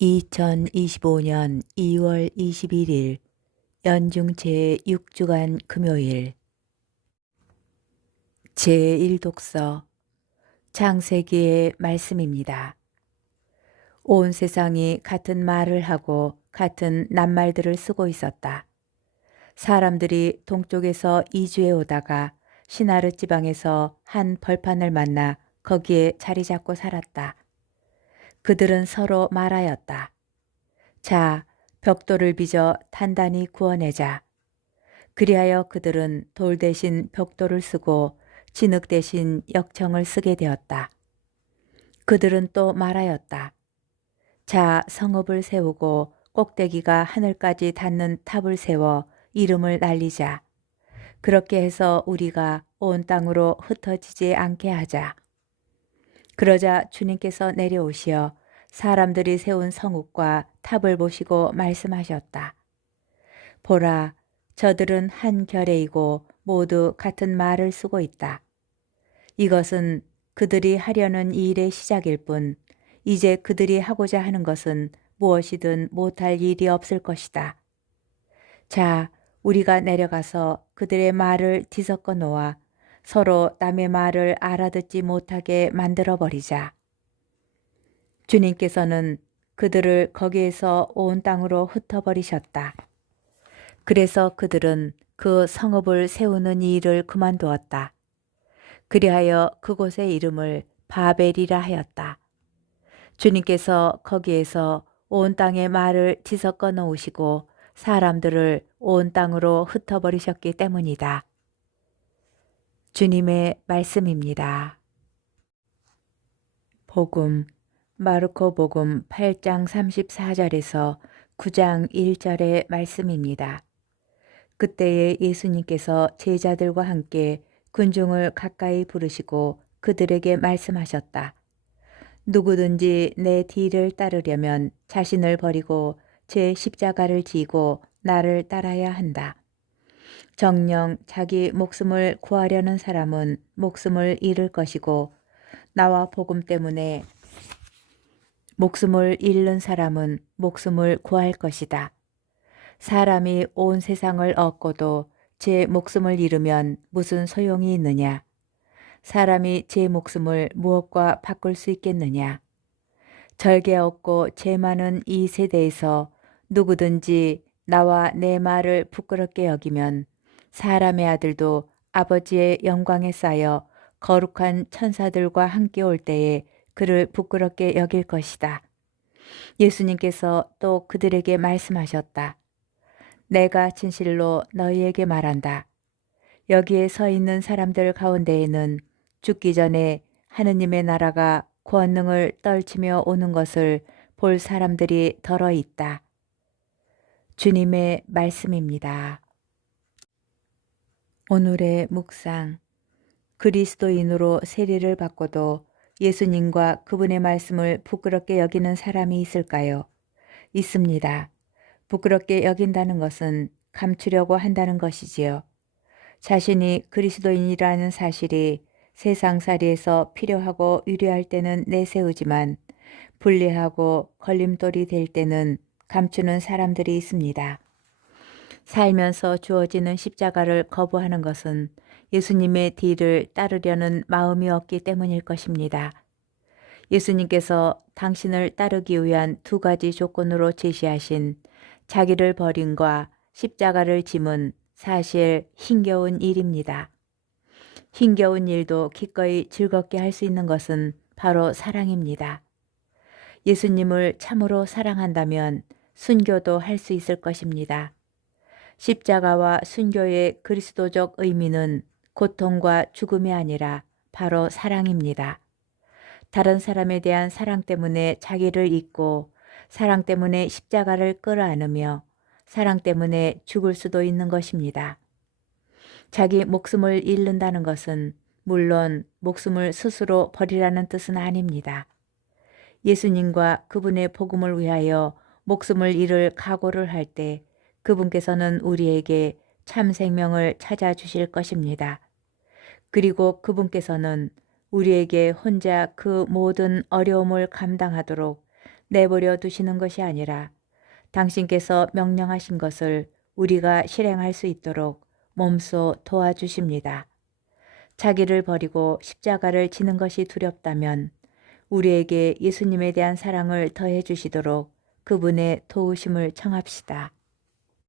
2025년 2월 21일 연중 제6주간 금요일 제1독서 창세기의 말씀입니다. 온 세상이 같은 말을 하고 같은 낱말들을 쓰고 있었다. 사람들이 동쪽에서 이주해 오다가 시나르 지방에서 한 벌판을 만나 거기에 자리 잡고 살았다. 그들은 서로 말하였다. 자, 벽돌을 빚어 단단히 구워내자. 그리하여 그들은 돌 대신 벽돌을 쓰고 진흙 대신 역청을 쓰게 되었다. 그들은 또 말하였다. 자, 성읍을 세우고 꼭대기가 하늘까지 닿는 탑을 세워 이름을 날리자. 그렇게 해서 우리가 온 땅으로 흩어지지 않게 하자. 그러자 주님께서 내려오시어 사람들이 세운 성읍과 탑을 보시고 말씀하셨다. 보라, 저들은 한 결의이고 모두 같은 말을 쓰고 있다. 이것은 그들이 하려는 일의 시작일 뿐, 이제 그들이 하고자 하는 것은 무엇이든 못할 일이 없을 것이다. 자, 우리가 내려가서 그들의 말을 뒤섞어 놓아 서로 남의 말을 알아듣지 못하게 만들어버리자. 주님께서는 그들을 거기에서 온 땅으로 흩어버리셨다. 그래서 그들은 그 성읍을 세우는 일을 그만두었다. 그리하여 그곳의 이름을 바벨이라 하였다. 주님께서 거기에서 온 땅의 말을 뒤섞어 놓으시고 사람들을 온 땅으로 흩어버리셨기 때문이다. 주님의 말씀입니다. 복음 마르코 복음 8장 34절에서 9장 1절의 말씀입니다. 그때에 예수님께서 제자들과 함께 군중을 가까이 부르시고 그들에게 말씀하셨다. 누구든지 내 뒤를 따르려면 자신을 버리고 제 십자가를 지고 나를 따라야 한다. 정녕 자기 목숨을 구하려는 사람은 목숨을 잃을 것이고 나와 복음 때문에 목숨을 잃는 사람은 목숨을 구할 것이다. 사람이 온 세상을 얻고도 제 목숨을 잃으면 무슨 소용이 있느냐? 사람이 제 목숨을 무엇과 바꿀 수 있겠느냐? 절개 없고 죄 많은 이 세대에서 누구든지 나와 내 말을 부끄럽게 여기면 사람의 아들도 아버지의 영광에 쌓여 거룩한 천사들과 함께 올 때에 그를 부끄럽게 여길 것이다. 예수님께서 또 그들에게 말씀하셨다. 내가 진실로 너희에게 말한다. 여기에 서 있는 사람들 가운데에는 죽기 전에 하느님의 나라가 권능을 떨치며 오는 것을 볼 사람들이 덜어 있다. 주님의 말씀입니다. 오늘의 묵상. 그리스도인으로 세례를 받고도 예수님과 그분의 말씀을 부끄럽게 여기는 사람이 있을까요? 있습니다. 부끄럽게 여긴다는 것은 감추려고 한다는 것이지요. 자신이 그리스도인이라는 사실이 세상살이에서 필요하고 유리할 때는 내세우지만 불리하고 걸림돌이 될 때는 감추는 사람들이 있습니다. 살면서 주어지는 십자가를 거부하는 것은 예수님의 뒤를 따르려는 마음이 없기 때문일 것입니다. 예수님께서 당신을 따르기 위한 두 가지 조건으로 제시하신 자기를 버림과 십자가를 짐은 사실 힘겨운 일입니다. 힘겨운 일도 기꺼이 즐겁게 할 수 있는 것은 바로 사랑입니다. 예수님을 참으로 사랑한다면 순교도 할 수 있을 것입니다. 십자가와 순교의 그리스도적 의미는 고통과 죽음이 아니라 바로 사랑입니다. 다른 사람에 대한 사랑 때문에 자기를 잊고 사랑 때문에 십자가를 끌어안으며 사랑 때문에 죽을 수도 있는 것입니다. 자기 목숨을 잃는다는 것은 물론 목숨을 스스로 버리라는 뜻은 아닙니다. 예수님과 그분의 복음을 위하여 목숨을 잃을 각오를 할 때 그분께서는 우리에게 참 생명을 찾아주실 것입니다. 그리고 그분께서는 우리에게 혼자 그 모든 어려움을 감당하도록 내버려 두시는 것이 아니라 당신께서 명령하신 것을 우리가 실행할 수 있도록 몸소 도와주십니다. 자기를 버리고 십자가를 지는 것이 두렵다면 우리에게 예수님에 대한 사랑을 더해 주시도록 그분의 도우심을 청합시다.